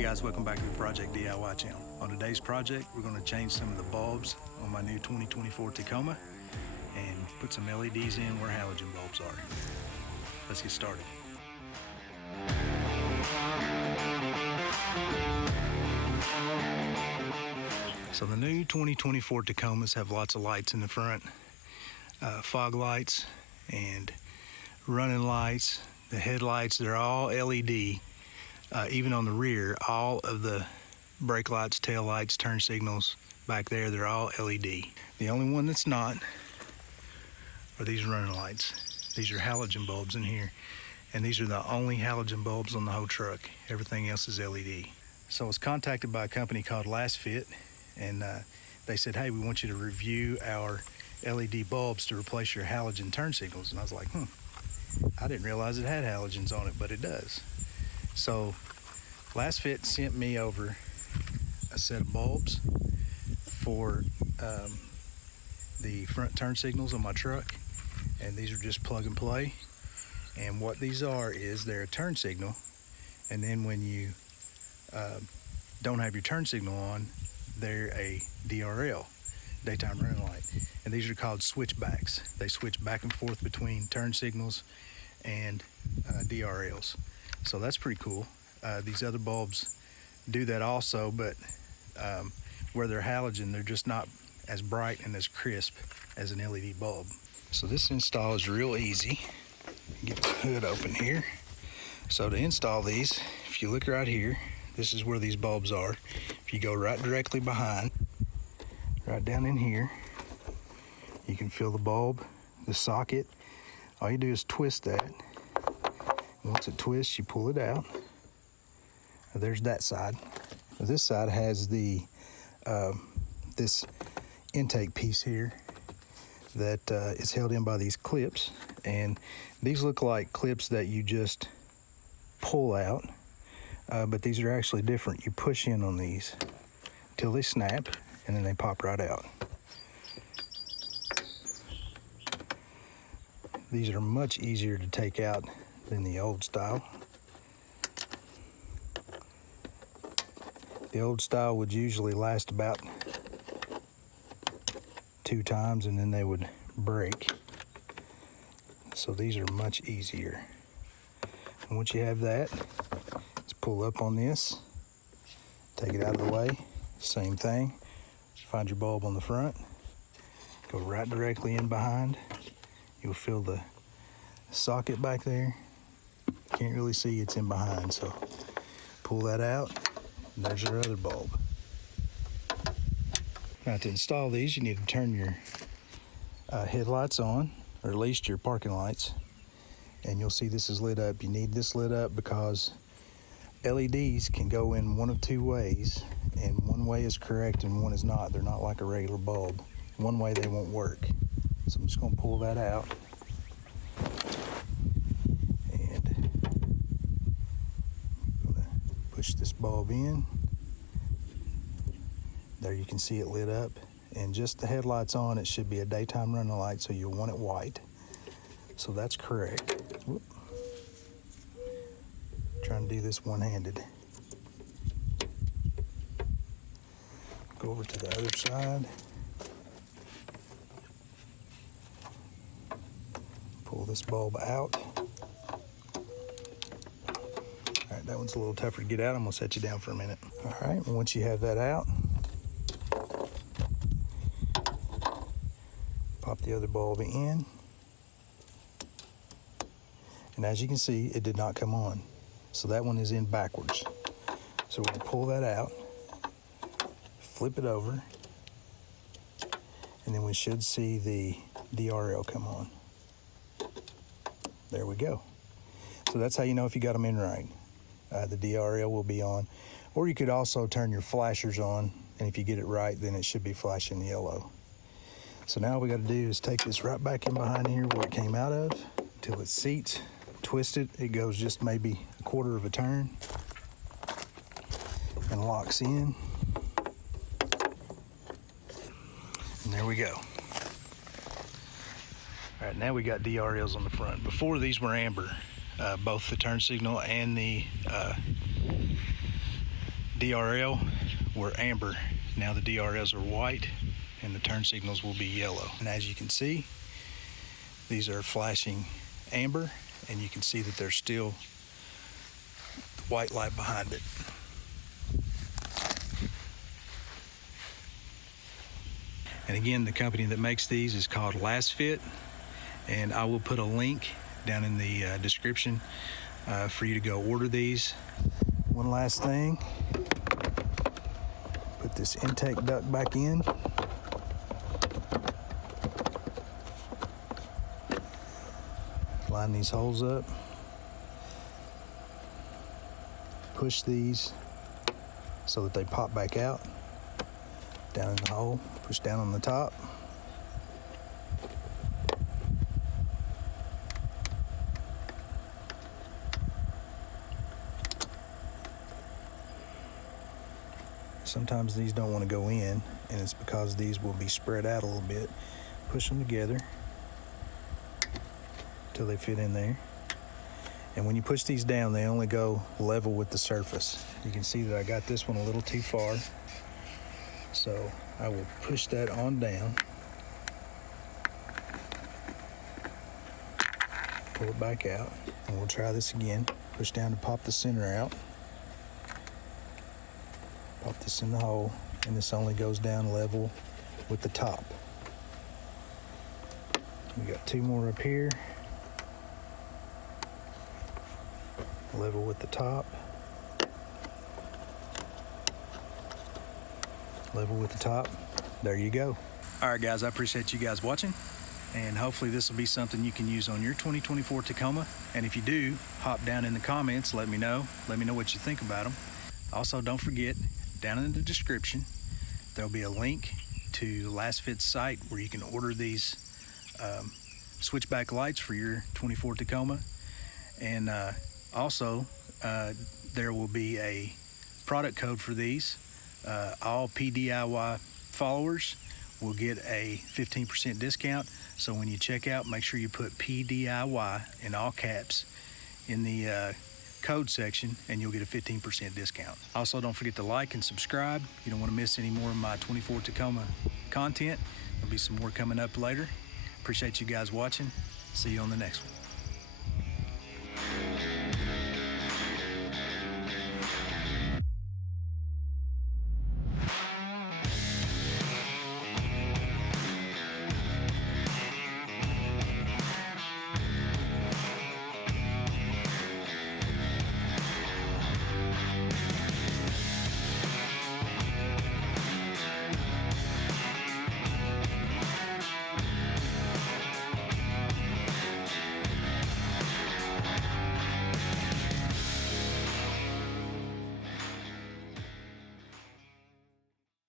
Hey guys, welcome back to the Project DIY channel. On today's project, we're going to change some of the bulbs on my new 2024 Tacoma and put some LEDs in where halogen bulbs are. Let's get started. So the new 2024 Tacomas have lots of lights in the front, fog lights and running lights. The headlights, they're all LED. Even on the rear, all of the brake lights, tail lights, turn signals back there, they're all LED. The only one that's not are these running lights. These are halogen bulbs in here, and these are the only halogen bulbs on the whole truck. Everything else is LED. So I was contacted by a company called Lasfit, and they said, hey, we want you to review our LED bulbs to replace your halogen turn signals. And I was like, I didn't realize it had halogens on it, but it does. So Lasfit sent me over a set of bulbs for the front turn signals on my truck, and these are just plug and play. And what these are is they're a turn signal, and then when you don't have your turn signal on, they're a DRL, daytime running light. And these are called switchbacks. They switch back and forth between turn signals and DRLs. So that's pretty cool. These other bulbs do that also, but where they're halogen, they're just not as bright and as crisp as an LED bulb. So this install is real easy. Get the hood open here. So to install these, if you look right here, this is where these bulbs are. If you go right directly behind, right down in here, you can feel the bulb, the socket. All you do is twist that. Once it twists, you pull it out. There's that side. This side has the this intake piece here that is held in by these clips, and these look like clips that you just pull out, but these are actually different. You push in on these until they snap, and then they pop right out. These are much easier to take out than the old style. The old style would usually last about 2 times and then they would break. So these are much easier. And once you have that, let's pull up on this, take it out of the way. Same thing. Find your bulb on the front, go right directly in behind. You'll feel the socket back there. Can't really see, it's in behind, so pull that out, and there's your other bulb. Now to install these, you need to turn your headlights on, or at least your parking lights, and you'll see this is lit up. You need this lit up because LEDs can go in one of 2 ways, and one way is correct and one is not. They're not like a regular bulb. One way they won't work. So I'm just going to pull that out. Push this bulb in. There you can see it lit up, and just the headlights on, it should be a daytime running light, so you'll want it white. So that's correct. Whoop. Trying to do this one-handed. Go over to the other side. Pull this bulb out. All right, that one's a little tougher to get out. I'm gonna set you down for a minute. All right, once you have that out, pop the other bulb in. And as you can see, it did not come on. So that one is in backwards. So we're gonna pull that out, flip it over, and then we should see the DRL come on. There we go. So that's how you know if you got them in right. The DRL will be on. Or you could also turn your flashers on, and if you get it right, then it should be flashing yellow. So now all we got to do is take this right back in behind here where it came out of till it seats, twist it. It goes just maybe 1/4 of a turn and locks in. And there we go. All right, now we got DRLs on the front. Before, these were amber. Both the turn signal and the DRL were amber. Now the DRLs are white and the turn signals will be yellow. And as you can see, these are flashing amber, and you can see that there's still the white light behind it. And again, the company that makes these is called Lasfit, and I will put a link down in the description for you to go order these. One last thing, put this intake duct back in. Line these holes up. Push these so that they pop back out. Down in the hole, push down on the top. Sometimes these don't want to go in, and it's because these will be spread out a little bit. Push them together until they fit in there. And when you push these down, they only go level with the surface. You can see that I got this one a little too far. So I will push that on down, pull it back out, and we'll try this again. Push down to pop the center out. Pop this in the hole, and this only goes down level with the top. We got two more up here. Level with the top. Level with the top. There you go. All right, guys, I appreciate you guys watching, and hopefully this will be something you can use on your 2024 Tacoma. And if you do, hop down in the comments, let me know what you think about them. Also, don't forget, down in the description there'll be a link to Lasfit's site where you can order these switchback lights for your 24 Tacoma. And also there will be a product code for these. All PDIY followers will get a 15% discount. So when you check out, make sure you put PDIY in all caps in the code section, and you'll get a 15% discount. Also, don't forget to like and subscribe. You don't want to miss any more of my 24 Tacoma content. There'll be some more coming up later. Appreciate you guys watching. See you on the next one.